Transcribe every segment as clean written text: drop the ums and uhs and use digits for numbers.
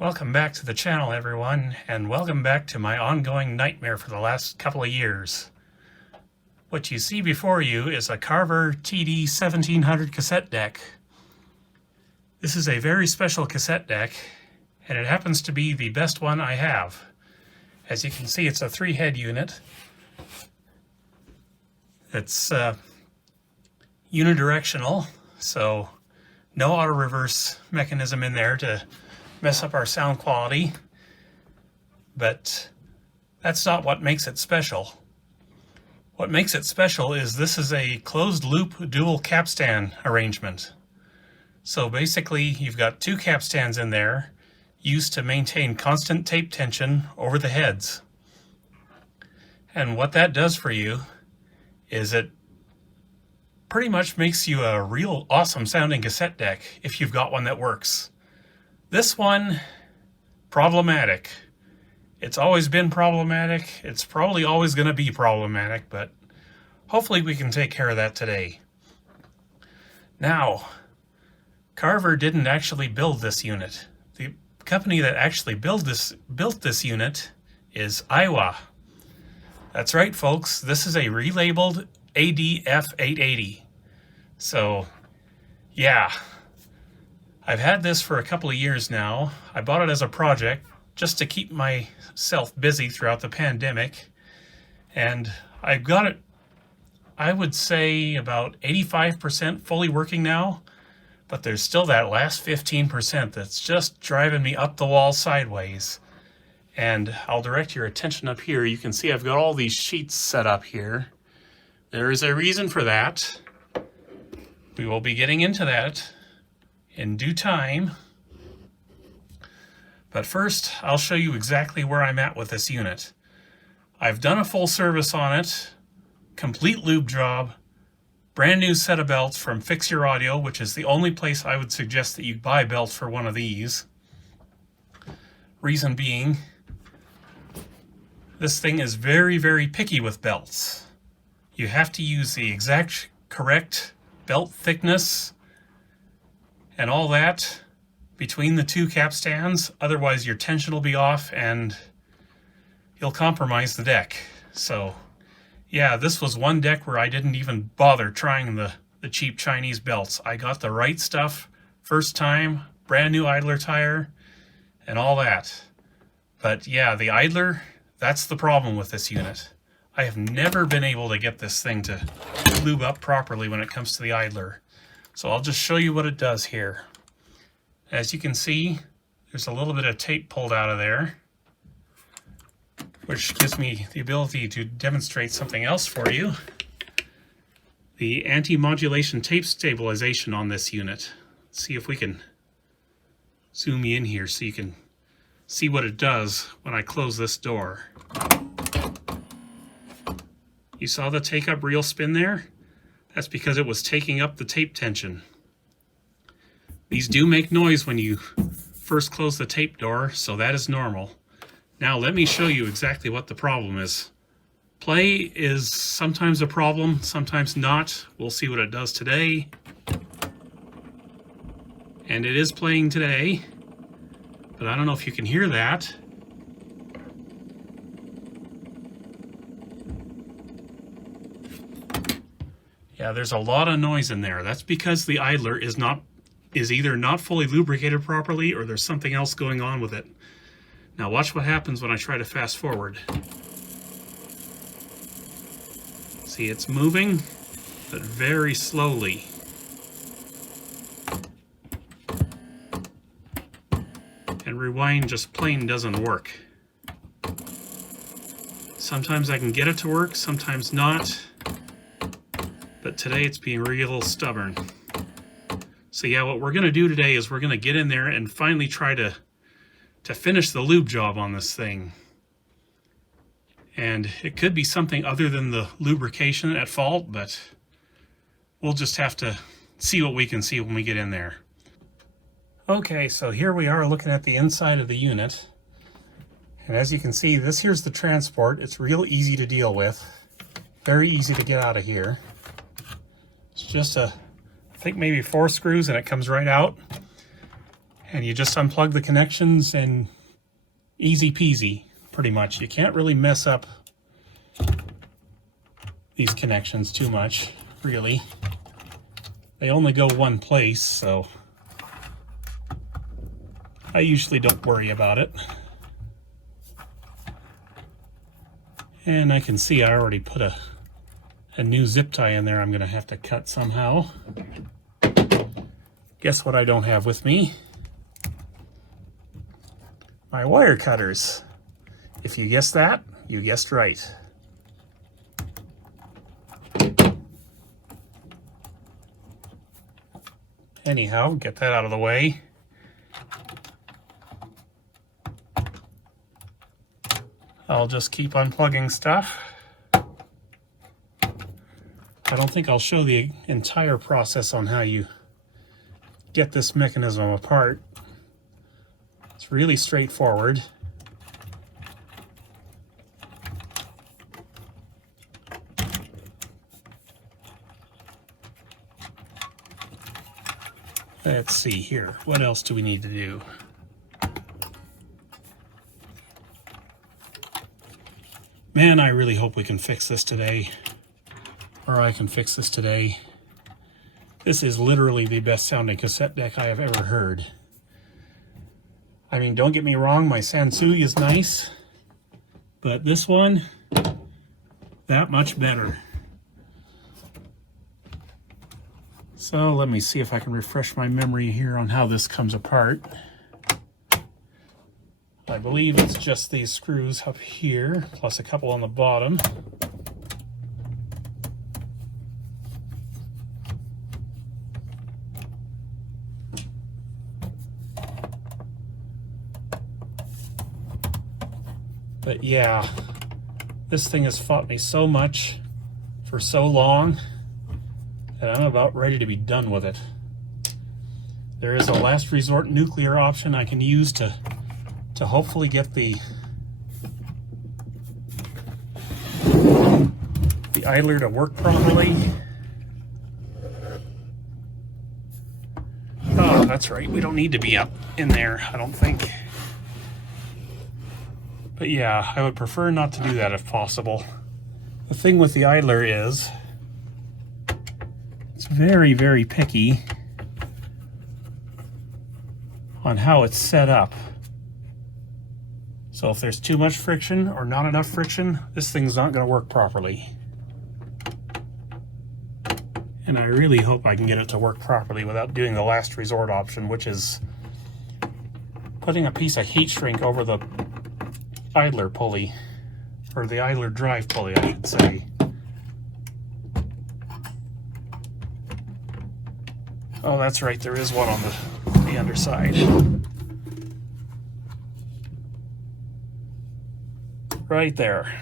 Welcome back to the channel, everyone, and welcome back to my ongoing nightmare for the last couple of years. What you see before you is a Carver TD-1700 cassette deck. This is a very special cassette deck, and it happens to be the best one I have. As you can see, it's a 3-head unit. It's unidirectional, so no auto reverse mechanism in there to mess up our sound quality, but that's not what makes it special. What makes it special is this is a closed loop dual capstan arrangement. So basically you've got 2 capstans in there used to maintain constant tape tension over the heads. And what that does for you is it pretty much makes you a real awesome sounding cassette deck if you've got one that works. This one, problematic. It's always been problematic. It's probably always going to be problematic, but hopefully we can take care of that today. Now, Carver didn't actually build this unit. The company that actually built this unit is Aiwa. That's right, folks. This is a relabeled ADF880. So, yeah. I've had this for a couple of years now. I bought it as a project just to keep myself busy throughout the pandemic. And I've got it, I would say, about 85% fully working now. But there's still that last 15% that's just driving me up the wall sideways. And I'll direct your attention up here. You can see I've got all these sheets set up here. There is a reason for that. We will be getting into that in due time. But first, I'll show you exactly where I'm at with this unit. I've done a full service on it, complete lube job, brand new set of belts from FixYourAudio, which is the only place I would suggest that you buy belts for one of these. Reason being, this thing is very, very picky with belts. You have to use the exact correct belt thickness and all that between the 2 capstans, otherwise your tension will be off and you'll compromise the deck. So yeah, this was one deck where I didn't even bother trying the cheap Chinese belts. I got the right stuff first time, brand new idler tire and all that. But yeah, the idler, that's the problem with this unit. I have never been able to get this thing to lube up properly when it comes to the idler. So I'll just show you what it does here. As you can see, there's a little bit of tape pulled out of there, which gives me the ability to demonstrate something else for you. The anti-modulation tape stabilization on this unit. Let's see if we can zoom in here so you can see what it does when I close this door. You saw the take-up reel spin there? That's because it was taking up the tape tension. These do make noise when you first close the tape door, so that is normal. Now let me show you exactly what the problem is. Play is sometimes a problem, sometimes not. We'll see what it does today. And it is playing today, but I don't know if you can hear that. Yeah, there's a lot of noise in there. That's because the idler is either not fully lubricated properly or there's something else going on with it. Now watch what happens when I try to fast forward. See, it's moving, but very slowly. And rewind just plain doesn't work. Sometimes I can get it to work, sometimes not. But today it's being real stubborn. So yeah, what we're going to do today is we're going to get in there and finally try to finish the lube job on this thing. And it could be something other than the lubrication at fault, but we'll just have to see what we can see when we get in there. Okay, so here we are looking at the inside of the unit. And as you can see, this here's the transport. It's real easy to deal with. Very easy to get out of here. It's just I think maybe 4 screws and it comes right out. And you just unplug the connections and easy peasy, pretty much. You can't really mess up these connections too much, really. They only go one place, so I usually don't worry about it. And I can see I already put a new zip tie in there I'm going to have to cut somehow. Guess what I don't have with me? My wire cutters. If you guessed that, you guessed right. Anyhow, get that out of the way. I'll just keep unplugging stuff. I don't think I'll show the entire process on how you get this mechanism apart. It's really straightforward. Let's see here. What else do we need to do? Man, I really hope we can fix this today. Or I can fix this today. This is literally the best sounding cassette deck I have ever heard. I mean, don't get me wrong, my Sansui is nice, but this one, that much better. So let me see if I can refresh my memory here on how this comes apart. I believe it's just these screws up here, plus a couple on the bottom. But yeah, this thing has fought me so much for so long that I'm about ready to be done with it. There is a last resort nuclear option I can use to hopefully get the idler to work properly. Oh, that's right. We don't need to be up in there, I don't think. But yeah, I would prefer not to do that if possible. The thing with the idler is it's very, very picky on how it's set up. So if there's too much friction or not enough friction, this thing's not going to work properly. And I really hope I can get it to work properly without doing the last resort option, which is putting a piece of heat shrink over the idler pulley, or the idler drive pulley, I should say. Oh, that's right, there is one on the underside. Right there.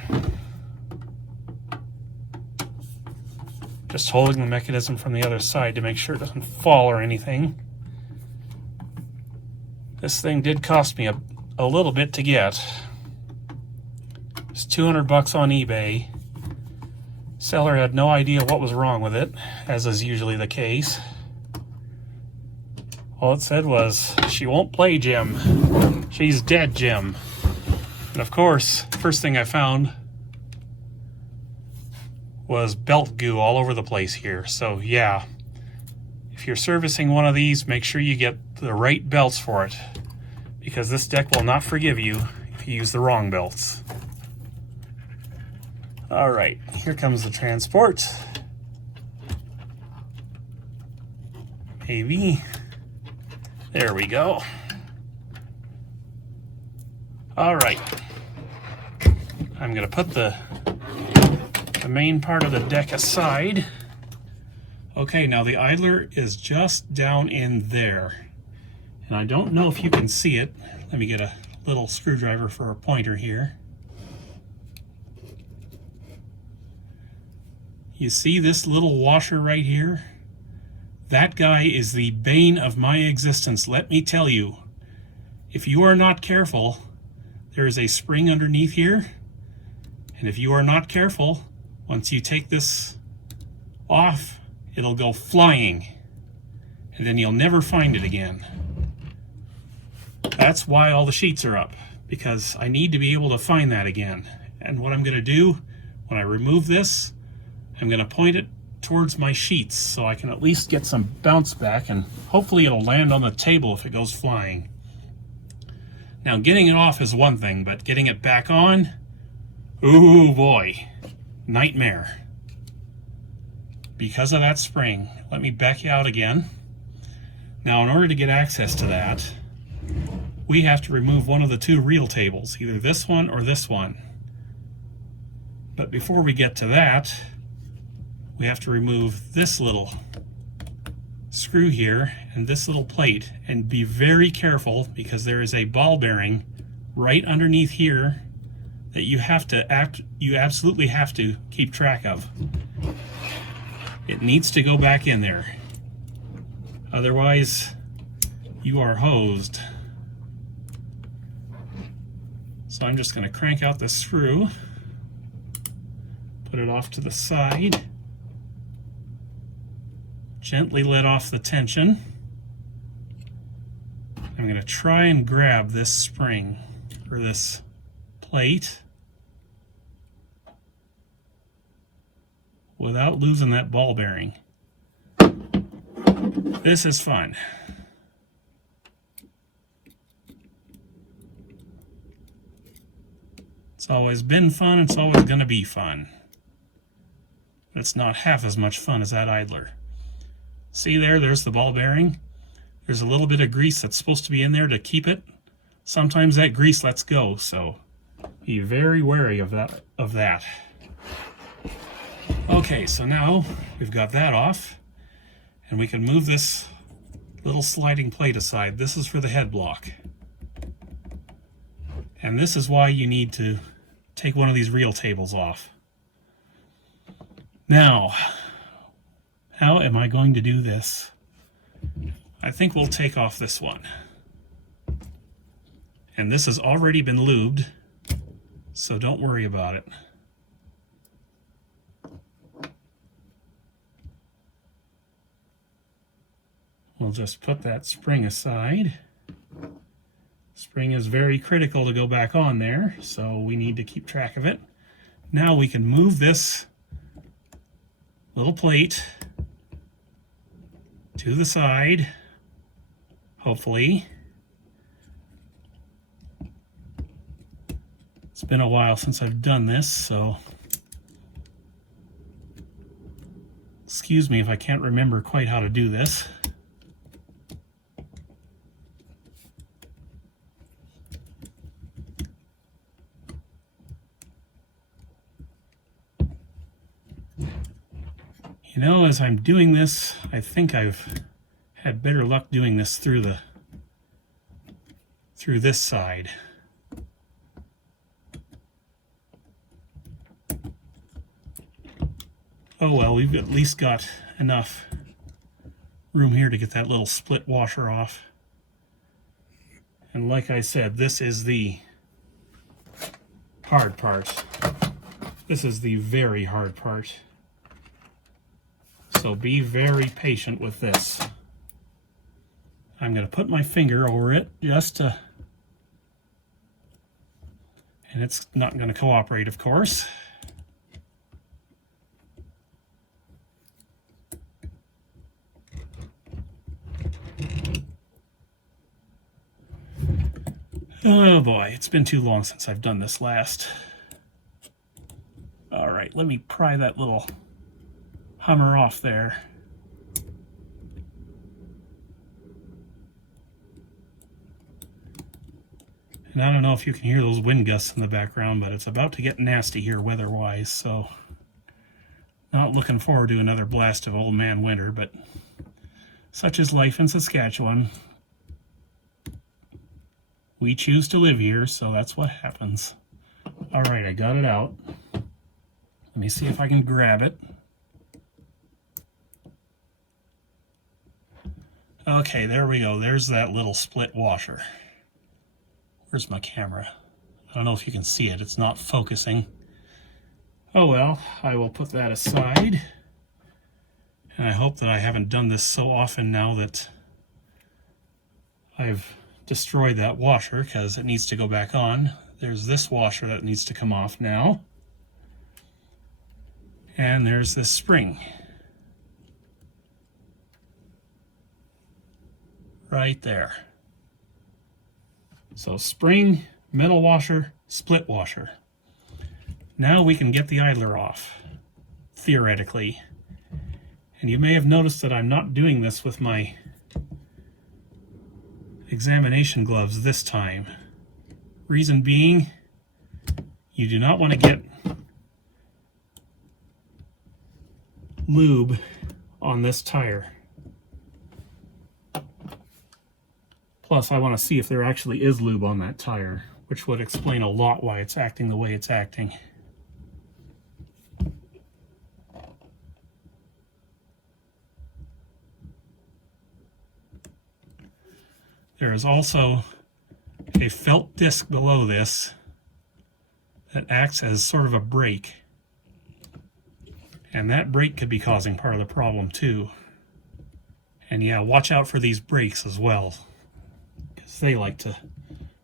Just holding the mechanism from the other side to make sure it doesn't fall or anything. This thing did cost me a little bit to get. It's $200 on eBay. Seller had no idea what was wrong with it, as is usually the case. All it said was, "She won't play, Jim. She's dead, Jim." And of course, first thing I found was belt goo all over the place here. So yeah, if you're servicing one of these, make sure you get the right belts for it, because this deck will not forgive you if you use the wrong belts. All right, here comes the transport. Maybe. There we go. All right. I'm going to put the main part of the deck aside. Okay, now the idler is just down in there. And I don't know if you can see it. Let me get a little screwdriver for a pointer here. You see this little washer right here? That guy is the bane of my existence, let me tell you. If you are not careful, there is a spring underneath here, and if you are not careful, once you take this off, it'll go flying, and then you'll never find it again. That's why all the sheets are up, because I need to be able to find that again. And what I'm going to do when I remove this, I'm going to point it towards my sheets so I can at least get some bounce back, and hopefully it'll land on the table if it goes flying. Now, getting it off is one thing, but getting it back on, ooh boy, nightmare. Because of that spring. Let me back you out again. Now, in order to get access to that, we have to remove one of the two reel tables, either this one or this one. But before we get to that, we have to remove this little screw here and this little plate, and be very careful because there is a ball bearing right underneath here that you absolutely have to keep track of. It needs to go back in there. Otherwise, you are hosed. So I'm just going to crank out the screw, put it off to the side, gently let off the tension. I'm going to try and grab this spring, or this plate, without losing that ball bearing. This is fun. It's always been fun, it's always going to be fun. But it's not half as much fun as that idler. See there's the ball bearing. There's a little bit of grease that's supposed to be in there to keep it. Sometimes that grease lets go, so be very wary of that. Okay, so now we've got that off, and we can move this little sliding plate aside. This is for the head block. And this is why you need to take one of these reel tables off. Now, how am I going to do this? I think we'll take off this one. And this has already been lubed, so don't worry about it. We'll just put that spring aside. Spring is very critical to go back on there, so we need to keep track of it. Now we can move this little plate to the side, hopefully. It's been a while since I've done this, so excuse me if I can't remember quite how to do this. You know, as I'm doing this, I think I've had better luck doing this through this side. Oh well, we've at least got enough room here to get that little split washer off. And like I said, this is the hard part. This is the very hard part. So be very patient with this. I'm going to put my finger over it just to, and it's not going to cooperate, of course. Oh boy, it's been too long since I've done this last. All right, let me pry that little Hummer off there. And I don't know if you can hear those wind gusts in the background, but it's about to get nasty here weather-wise, so not looking forward to another blast of old man winter, but such is life in Saskatchewan. We choose to live here, so that's what happens. All right, I got it out. Let me see if I can grab it. Okay, there we go. There's that little split washer. Where's my camera? I don't know if you can see it. It's not focusing. Oh well, I will put that aside. And I hope that I haven't done this so often now that I've destroy that washer because it needs to go back on. There's this washer that needs to come off now. And there's this spring. Right there. So spring, metal washer, split washer. Now we can get the idler off, theoretically. And you may have noticed that I'm not doing this with my examination gloves this time. Reason being, you do not want to get lube on this tire. Plus, I want to see if there actually is lube on that tire, which would explain a lot why it's acting the way it's acting. There is also a felt disc below this that acts as sort of a brake. And that brake could be causing part of the problem too. And yeah, watch out for these brakes as well, because they like to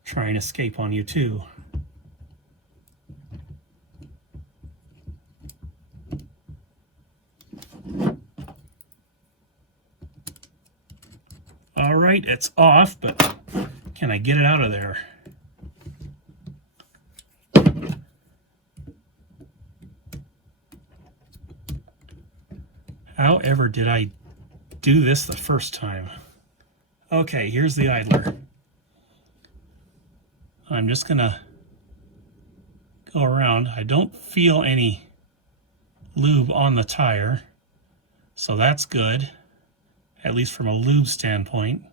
try and escape on you too. All right, it's off, but can I get it out of there? However did I do this the first time? Okay, here's the idler. I'm just gonna go around. I don't feel any lube on the tire, so that's good, at least from a lube standpoint.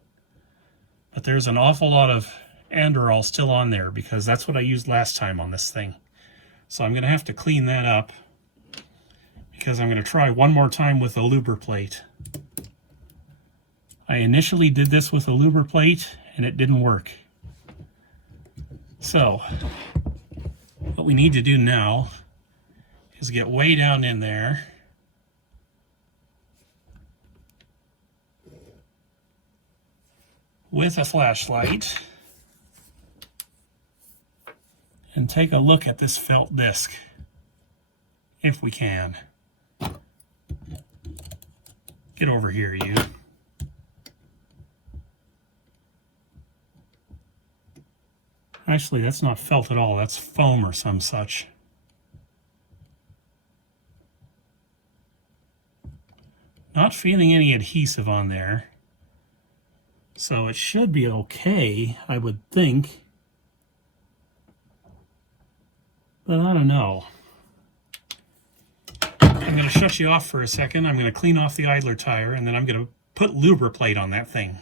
But there's an awful lot of androl still on there because that's what I used last time on this thing. So I'm gonna have to clean that up because I'm gonna try one more time with a Lubriplate. I initially did this with a Lubriplate and it didn't work. So what we need to do now is get way down in there with a flashlight and take a look at this felt disc, if we can. Get over here, you. Actually, that's not felt at all, that's foam or some such. Not feeling any adhesive on there. So it should be okay, I would think. But I don't know. I'm going to shut you off for a second. I'm going to clean off the idler tire, and then I'm going to put Lubriplate on that thing.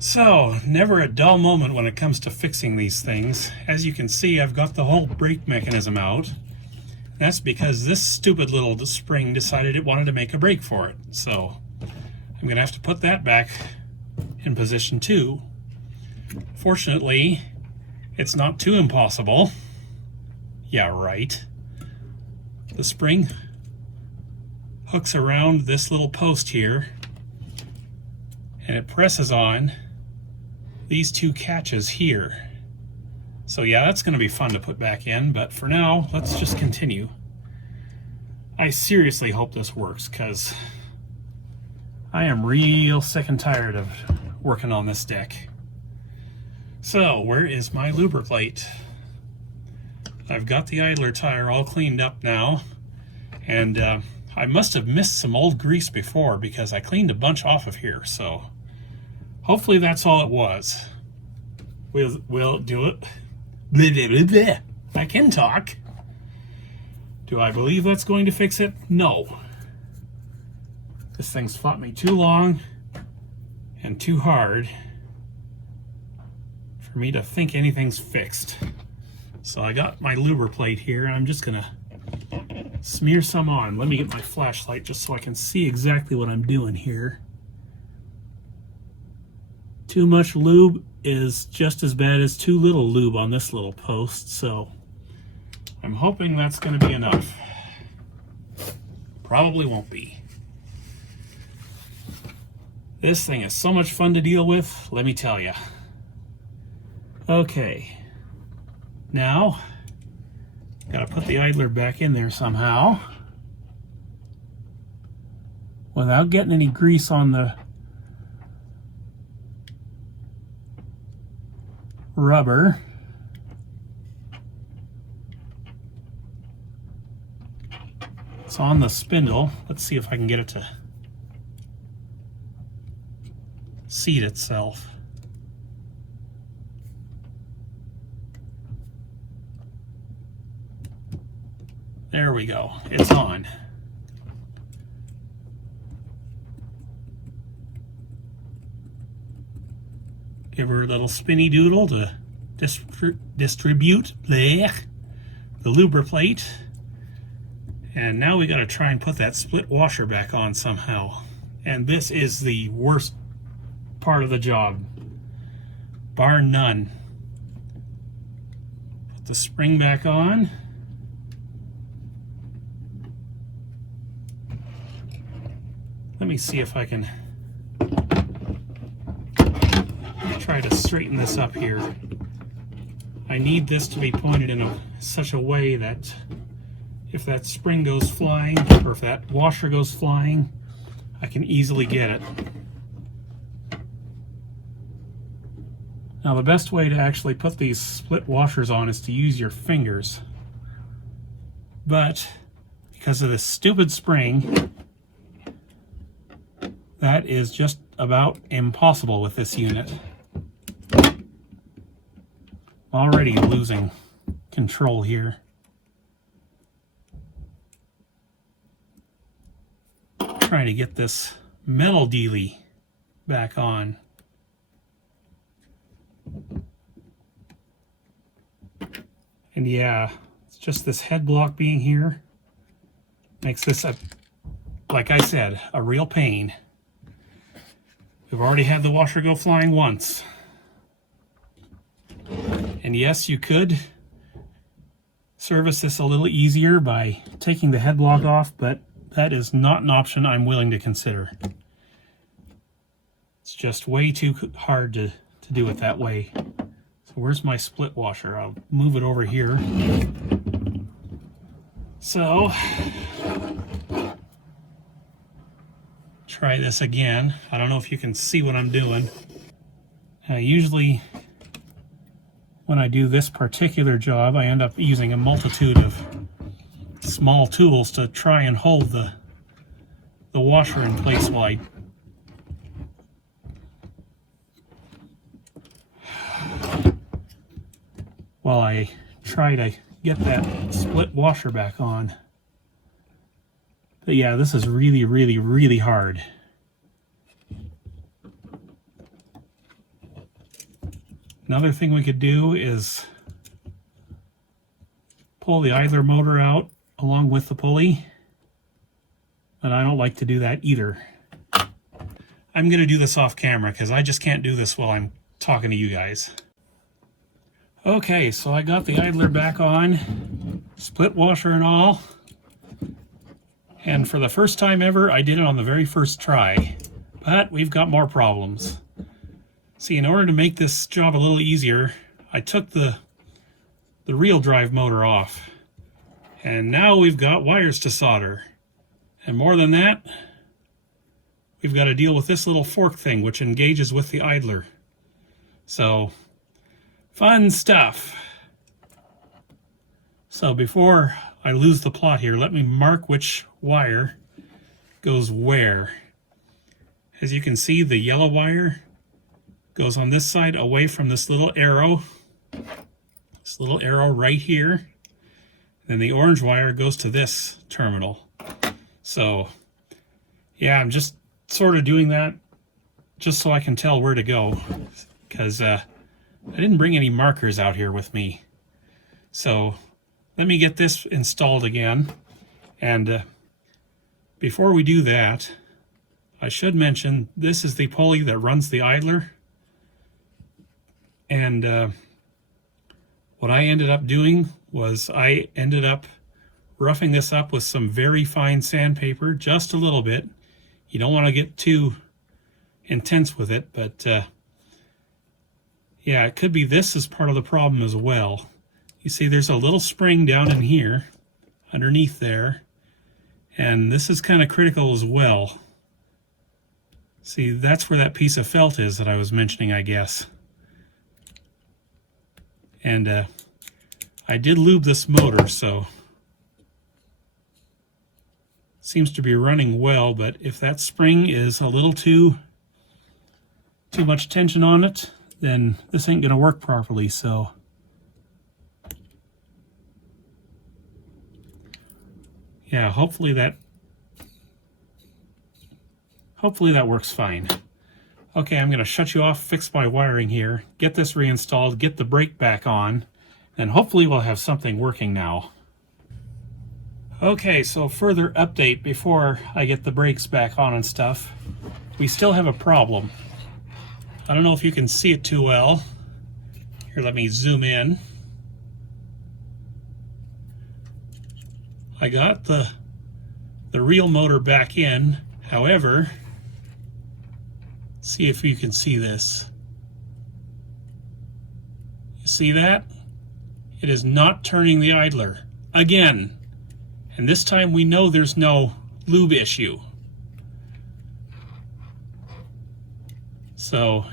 So, never a dull moment when it comes to fixing these things. As you can see, I've got the whole brake mechanism out. That's because this stupid little spring decided it wanted to make a brake for it. So, I'm going to have to put that back in position too. Fortunately, it's not too impossible. Yeah, right. The spring hooks around this little post here, and it presses on these two catches here. So yeah, that's going to be fun to put back in, but for now, let's just continue. I seriously hope this works, because I am real sick and tired of working on this deck. So, where is my Lubriplate? I've got the idler tire all cleaned up now, and I must have missed some old grease before because I cleaned a bunch off of here, so hopefully that's all it was. We'll do it. Blah, blah, blah, blah. I can talk. Do I believe that's going to fix it? No. This thing's fought me too long and too hard for me to think anything's fixed. So I got my Lubriplate here, and I'm just gonna smear some on. Let me get my flashlight just so I can see exactly what I'm doing here. Too much lube is just as bad as too little lube on this little post, so I'm hoping that's gonna be enough. Probably won't be. This thing is so much fun to deal with, let me tell you. Okay, now gotta put the idler back in there somehow without getting any grease on the rubber. It's on the spindle. Let's see if I can get it to seat itself. There we go. It's on. Give her a little spinny doodle to distribute the Lubriplate. And now we got to try and put that split washer back on somehow. And this is the worst part of the job, bar none. Put the spring back on. Let me see if I can try to straighten this up here. I need this to be pointed in such a way that if that spring goes flying, or if that washer goes flying, I can easily get it. Now the best way to actually put these split washers on is to use your fingers. But because of this stupid spring, that is just about impossible with this unit. I'm already losing control here. Trying to get this metal dealie back on. And yeah, it's just this head block being here makes this, like I said, a real pain. We've already had the washer go flying once. And yes, you could service this a little easier by taking the head block off, but that is not an option I'm willing to consider. It's just way too hard to do it that way. So where's my split washer? I'll move it over here. So, try this again. I don't know if you can see what I'm doing. Usually when I do this particular job, I end up using a multitude of small tools to try and hold the washer in place while I try to get that split washer back on. But yeah, this is really, really, really hard. Another thing we could do is pull the idler motor out along with the pulley, but I don't like to do that either. I'm going to do this off camera because I just can't do this while I'm talking to you guys. Okay, so I got the idler back on, split washer and all, and for the first time ever I did it on the very first try, but we've got more problems. See, in order to make this job a little easier, I took the reel drive motor off. And now we've got wires to solder. And more than that, we've got to deal with this little fork thing which engages with the idler. So, fun stuff. So before I lose the plot here, let me mark which wire goes where. As you can see, the yellow wire goes on this side away from this little arrow right here. Then the orange wire goes to this terminal. So yeah, I'm just sort of doing that just so I can tell where to go, because I didn't bring any markers out here with me. So let me get this installed again. And before we do that, I should mention this is the pulley that runs the idler. And what I ended up doing was I ended up roughing this up with some very fine sandpaper, just a little bit. You don't want to get too intense with it, but yeah, it could be this is part of the problem as well. You see there's a little spring down in here, underneath there, and this is kind of critical as well. See, that's where that piece of felt is that I was mentioning, I guess. And I did lube this motor, so seems to be running well, but if that spring is a little too much tension on it, then this ain't gonna work properly. So yeah, hopefully that works fine. Okay, I'm gonna shut you off, fix my wiring here, get this reinstalled, get the brake back on, and hopefully we'll have something working now. Okay, so further update before I get the brakes back on and stuff. We still have a problem. I don't know if you can see it too well. Here, let me zoom in. I got the real motor back in. However, see if you can see this. You see that? It is not turning the idler again. And this time we know there's no lube issue. So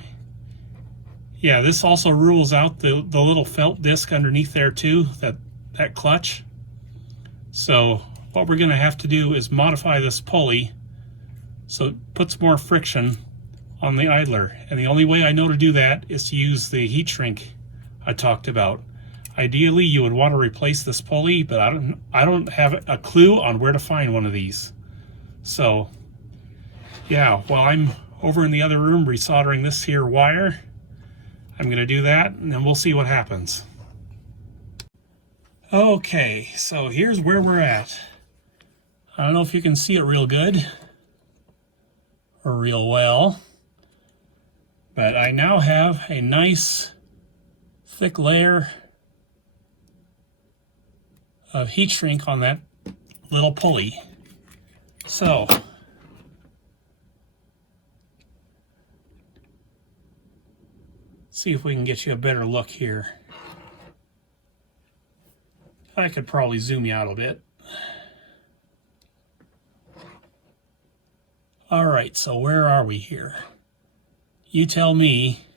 yeah, this also rules out the little felt disc underneath there too, that clutch. So what we're gonna have to do is modify this pulley so it puts more friction on the idler. And the only way I know to do that is to use the heat shrink I talked about. Ideally, you would want to replace this pulley, but I don't have a clue on where to find one of these. So yeah, while I'm over in the other room resoldering this here wire, I'm gonna do that and then we'll see what happens. Okay, so here's where we're at. I don't know if you can see it real good or real well, but I now have a nice thick layer of heat shrink on that little pulley. So see if we can get you a better look here. I could probably zoom you out a bit. All right, so where are we here? You tell me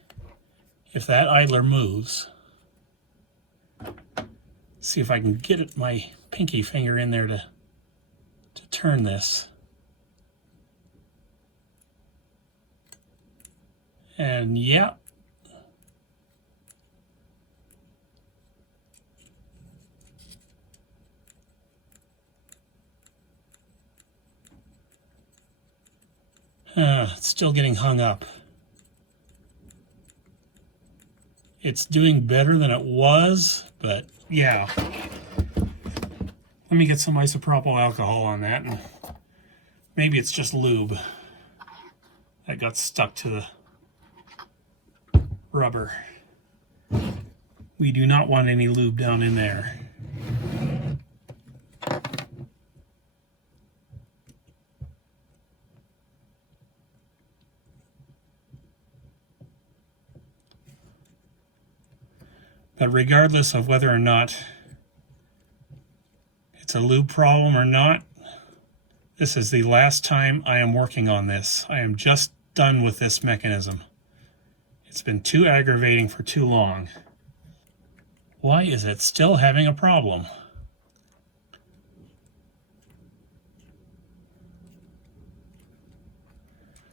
if that idler moves. See if I can get it, my pinky finger in there to turn this. And yeah. It's still getting hung up. It's doing better than it was, but yeah. Let me get some isopropyl alcohol on that, and maybe it's just lube that got stuck to the rubber. We do not want any lube down in there. But regardless of whether or not it's a lube problem or not, this is the last time I am working on this. I am just done with this mechanism. It's been too aggravating for too long. Why is it still having a problem?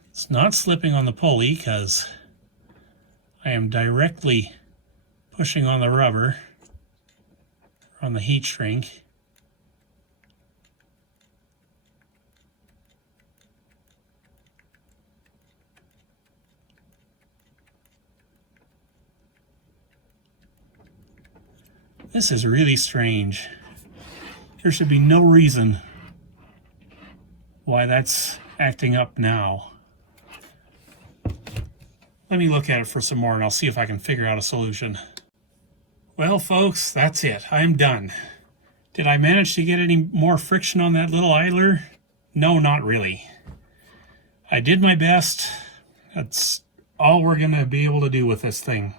It's not slipping on the pulley because I am directly pushing on the rubber, on the heat shrink. This is really strange. There should be no reason why that's acting up now. Let me look at it for some more and I'll see if I can figure out a solution. Well, folks, that's it. I'm done. Did I manage to get any more friction on that little idler? No, not really. I did my best, That's all we're going to be able to do with this thing.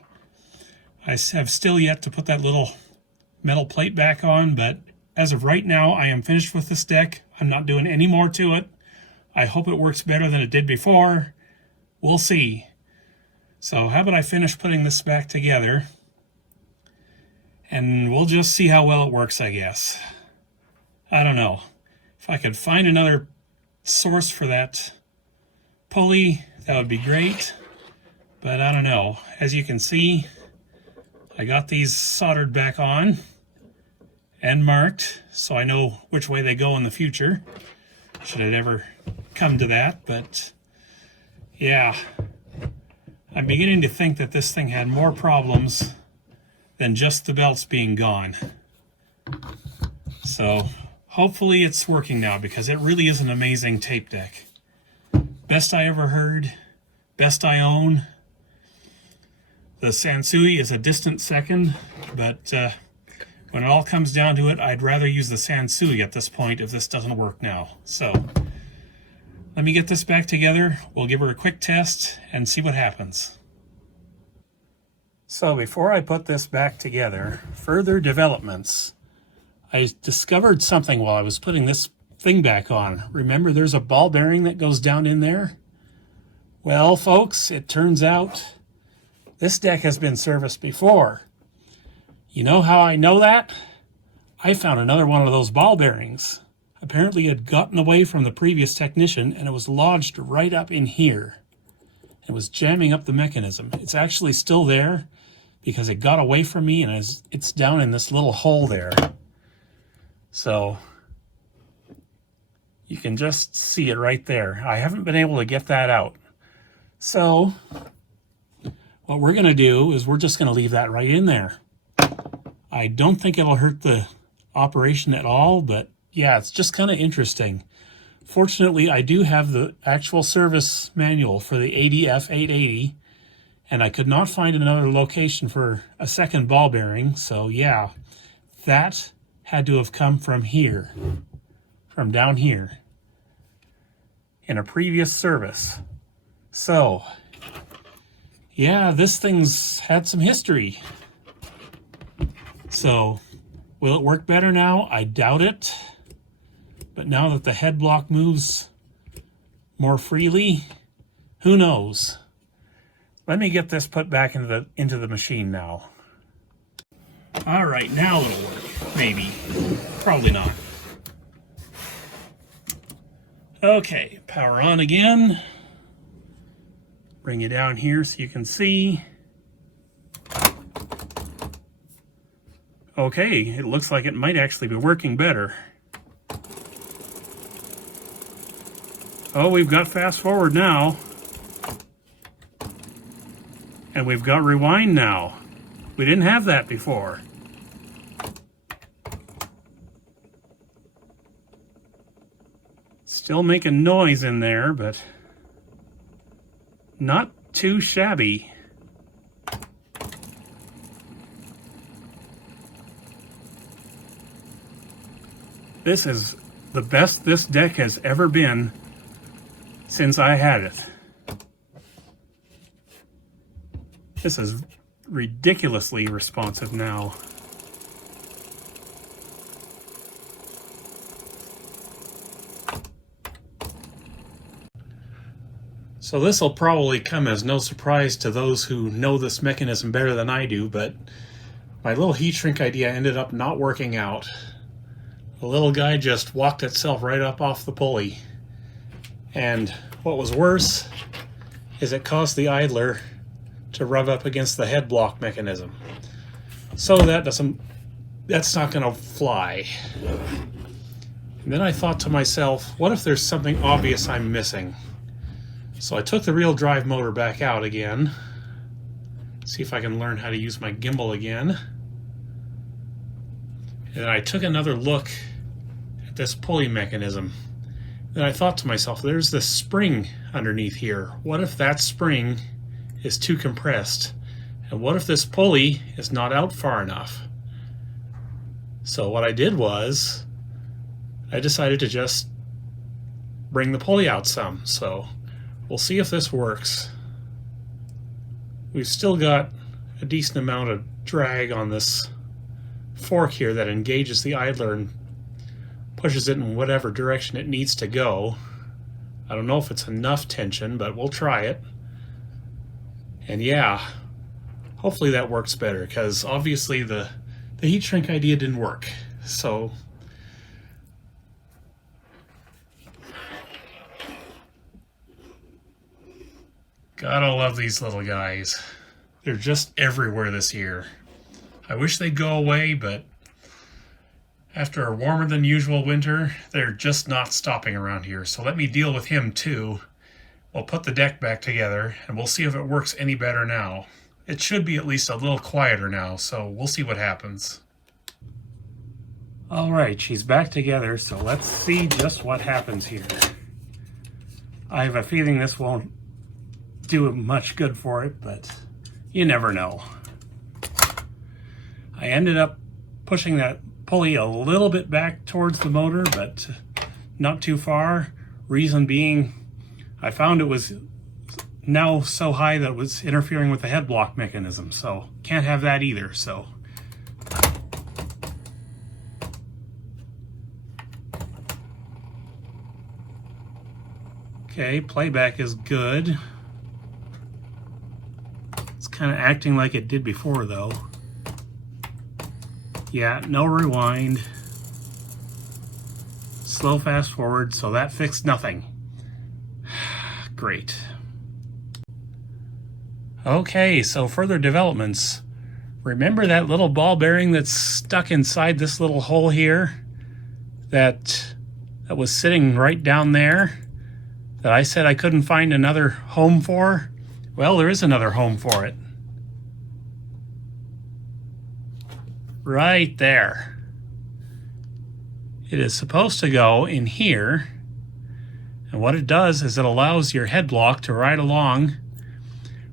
I have still yet to put that little metal plate back on, but as of right now, I am finished with this deck. I'm not doing any more to it. I hope it works better than it did before. We'll see. So how about I finish putting this back together, and we'll just see how well it works, I guess. I don't know. If I could find another source for that pulley, that would be great. But I don't know. As you can see, I got these soldered back on and marked, so I know which way they go in the future, should it ever come to that. But yeah, I'm beginning to think that this thing had more problems than just the belts being gone. So hopefully it's working now, because it really is an amazing tape deck. Best I ever heard, best I own. The Sansui is a distant second, but when it all comes down to it, I'd rather use the Sansui at this point if this doesn't work now. So let me get this back together. We'll give her a quick test and see what happens. So before I put this back together, further developments. I discovered something while I was putting this thing back on. Remember, there's a ball bearing that goes down in there? Well, folks, it turns out this deck has been serviced before. You know how I know that? I found another one of those ball bearings. Apparently it had gotten away from the previous technician, and it was lodged right up in here. It was jamming up the mechanism. It's actually still there because it got away from me, and it's down in this little hole there. So you can just see it right there. I haven't been able to get that out. So what we're going to do is we're just going to leave that right in there. I don't think it'll hurt the operation at all, but yeah, it's just kind of interesting. Fortunately, I do have the actual service manual for the ADF 880, and I could not find another location for a second ball bearing. So yeah, that had to have come from here, from down here, in a previous service. So yeah, this thing's had some history. So will it work better now? I doubt it. But now that the head block moves more freely, who knows? Let me get this put back into the machine now. All right, now it'll work. Maybe. Probably not. Okay, power on again. Bring you down here so you can see. Okay, it looks like it might actually be working better. Oh, we've got fast forward now. And we've got rewind now. We didn't have that before. Still making noise in there, but not too shabby. This is the best this deck has ever been since I had it. This is ridiculously responsive now. So this will probably come as no surprise to those who know this mechanism better than I do, but my little heat shrink idea ended up not working out. The little guy just walked itself right up off the pulley. And what was worse is it caused the idler to rub up against the head block mechanism. So that's not going to fly. And then I thought to myself, what if there's something obvious I'm missing? So I took the real drive motor back out again. See if I can learn how to use my gimbal again. And I took another look at this pulley mechanism. Then I thought to myself, there's this spring underneath here. What if that spring is too compressed? And what if this pulley is not out far enough? So what I did was, I decided to just bring the pulley out some. So we'll see if this works. we've still got a decent amount of drag on this fork here that engages the idler and pushes it in whatever direction it needs to go. I don't know if it's enough tension, but we'll try it. And yeah, hopefully that works better, because obviously the heat shrink idea didn't work. So gotta love these little guys. They're just everywhere this year. I wish they'd go away, but after a warmer than usual winter, they're just not stopping around here. So let me deal with him too. We'll put the deck back together and we'll see if it works any better now. It should be at least a little quieter now, so we'll see what happens. All right, she's back together, so let's see just what happens here. I have a feeling this won't do much good for it, but you never know. I ended up pushing that pulley a little bit back towards the motor, but not too far. Reason being, I found it was now so high that it was interfering with the head block mechanism, so can't have that either. So okay, playback is good. It's kind of acting like it did before though. Yeah, no rewind. Slow fast forward, so that fixed nothing. Great. Okay, so further developments. Remember that little ball bearing that's stuck inside this little hole here? That was sitting right down there? That I said I couldn't find another home for? Well, there is another home for it. Right there. It is supposed to go in here, and what it does is it allows your head block to ride along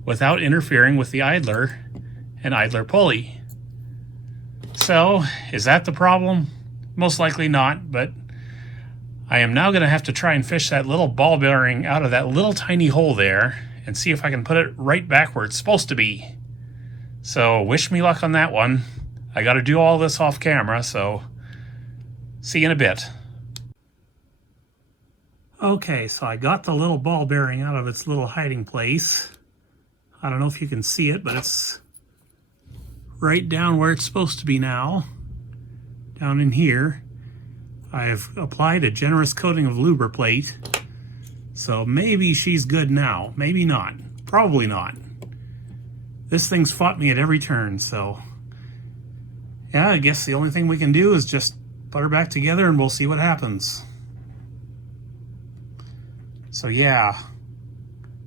without interfering with the idler and idler pulley. So, is that the problem? Most likely not, but I am now going to have to try and fish that little ball bearing out of that little tiny hole there and see if I can put it right back where it's supposed to be. So, wish me luck on that one. I got to do all this off camera, so see you in a bit. Okay, so I got the little ball bearing out of its little hiding place. I don't know if you can see it, but it's right down where it's supposed to be now. Down in here. I've applied a generous coating of Lubriplate, so maybe she's good now. Maybe not. Probably not. This thing's fought me at every turn, so yeah, I guess the only thing we can do is just put her back together and we'll see what happens. So yeah,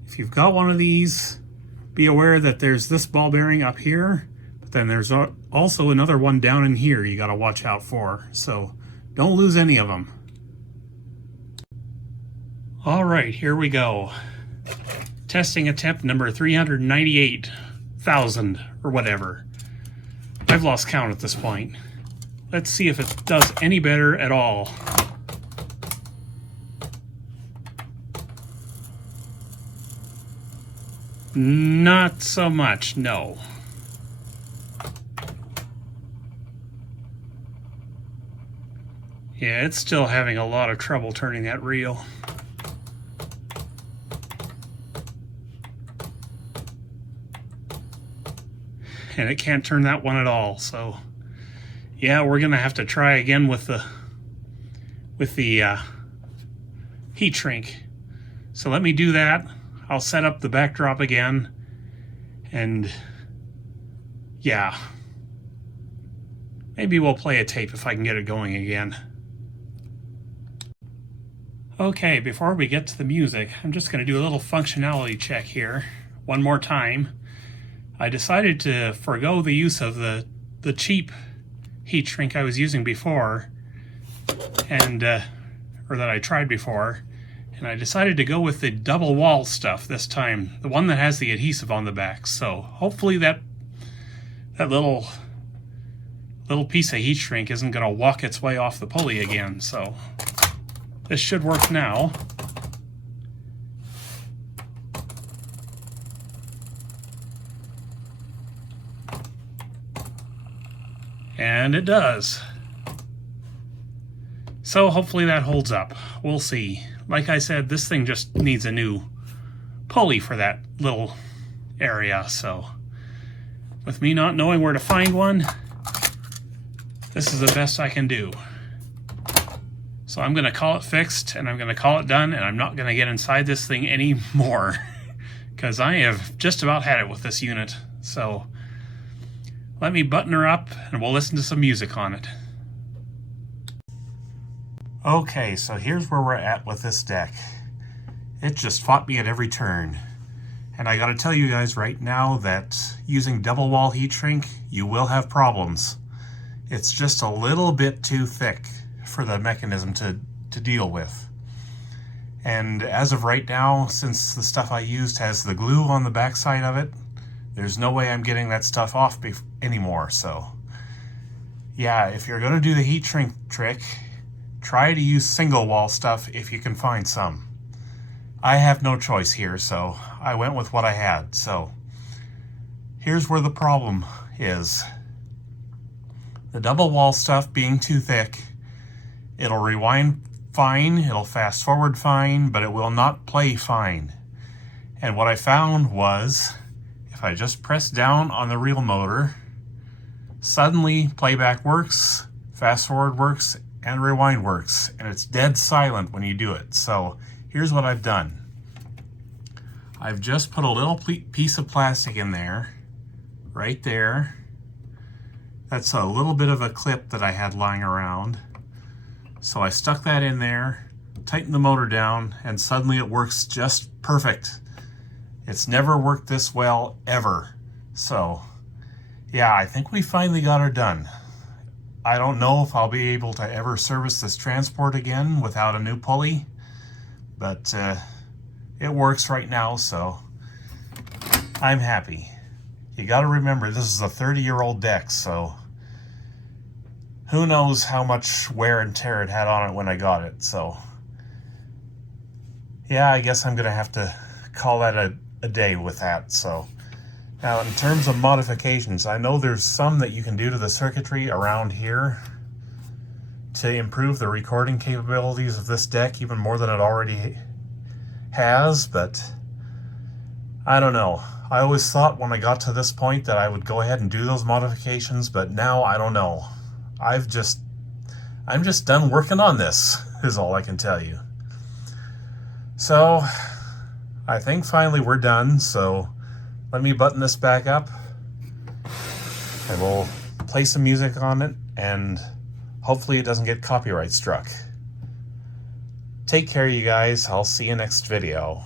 if you've got one of these, be aware that there's this ball bearing up here, but then there's also another one down in here you got to watch out for. So don't lose any of them. All right, here we go. Testing attempt number 398,000 or whatever. I've lost count at this point. Let's see if it does any better at all. Not so much, no. Yeah, it's still having a lot of trouble turning that reel. And it can't turn that one at all, so yeah, we're gonna have to try again with the heat shrink. So let me do that. I'll set up the backdrop again, and yeah, maybe we'll play a tape if I can get it going again. Okay, before we get to the music, I'm just going to do a little functionality check here one more time. I decided to forego the use of the cheap heat shrink I was using before, and or that I tried before, and I decided to go with the double wall stuff this time, the one that has the adhesive on the back. So hopefully that little piece of heat shrink isn't going to walk its way off the pulley again. So this should work now. And it does. So hopefully that holds up. We'll see. Like I said, this thing just needs a new pulley for that little area, so with me not knowing where to find one, this is the best I can do. So I'm going to call it fixed, and I'm going to call it done, and I'm not going to get inside this thing anymore because I have just about had it with this unit. So let me button her up and we'll listen to some music on it. Okay, so here's where we're at with this deck. It just fought me at every turn. And I gotta tell you guys right now that using double wall heat shrink, you will have problems. It's just a little bit too thick for the mechanism to deal with. And as of right now, since the stuff I used has the glue on the backside of it, there's no way I'm getting that stuff off anymore. So yeah, if you're gonna do the heat shrink trick, try to use single wall stuff if you can find some. I have no choice here, so I went with what I had. So here's where the problem is. The double wall stuff being too thick, it'll rewind fine, it'll fast forward fine, but it will not play fine. And what I found was, if I just press down on the reel motor, suddenly playback works, fast forward works, and rewind works, and it's dead silent when you do it. So here's what I've done. I've just put a little piece of plastic in there, right there. That's a little bit of a clip that I had lying around. So I stuck that in there, tightened the motor down, and suddenly it works just perfect. It's never worked this well, ever. So yeah, I think we finally got her done. I don't know if I'll be able to ever service this transport again without a new pulley, but it works right now, so I'm happy. You got to remember, this is a 30-year-old deck, so who knows how much wear and tear it had on it when I got it. So yeah, I guess I'm going to have to call that a day with that. So now, in terms of modifications, I know there's some that you can do to the circuitry around here to improve the recording capabilities of this deck even more than it already has, but I don't know. I always thought when I got to this point that I would go ahead and do those modifications, but now I don't know. I'm just done working on this, is all I can tell you. So I think finally we're done, so let me button this back up and we'll play some music on it, and hopefully it doesn't get copyright struck. Take care, you guys. I'll see you next video.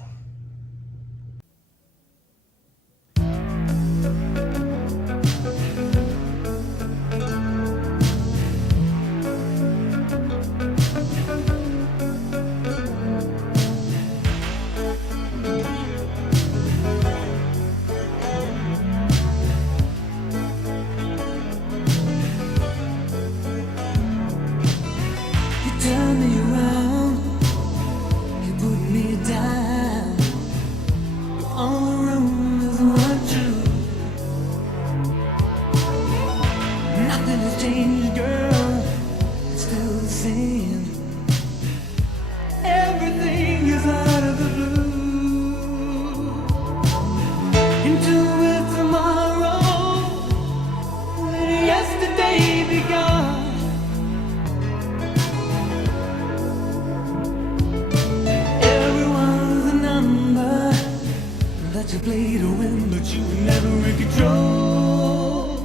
You play to win, but you were never in control.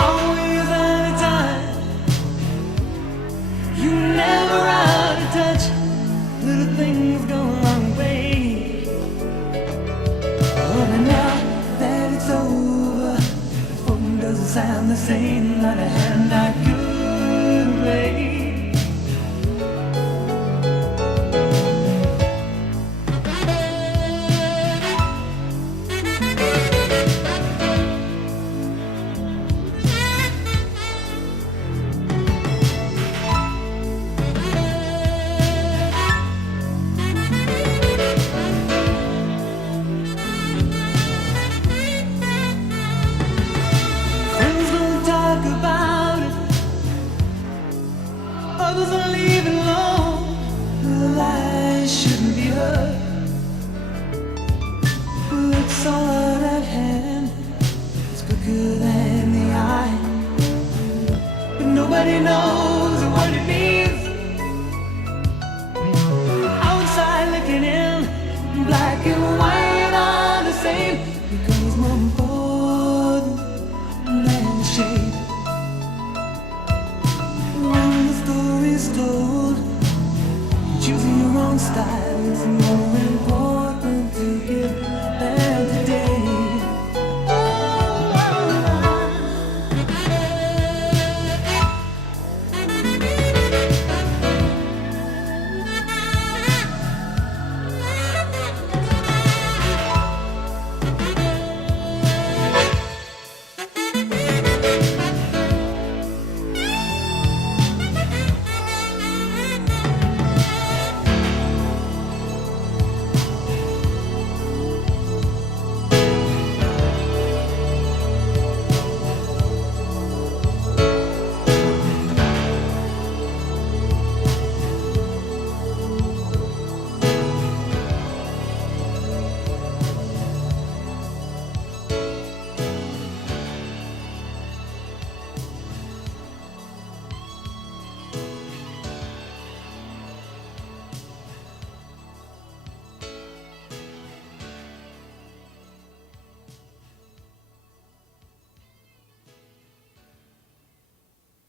Always out of time, you never out of touch. Little things go a long way. Oh, and now that it's over, the phone doesn't sound the same. Not a hand I could play. know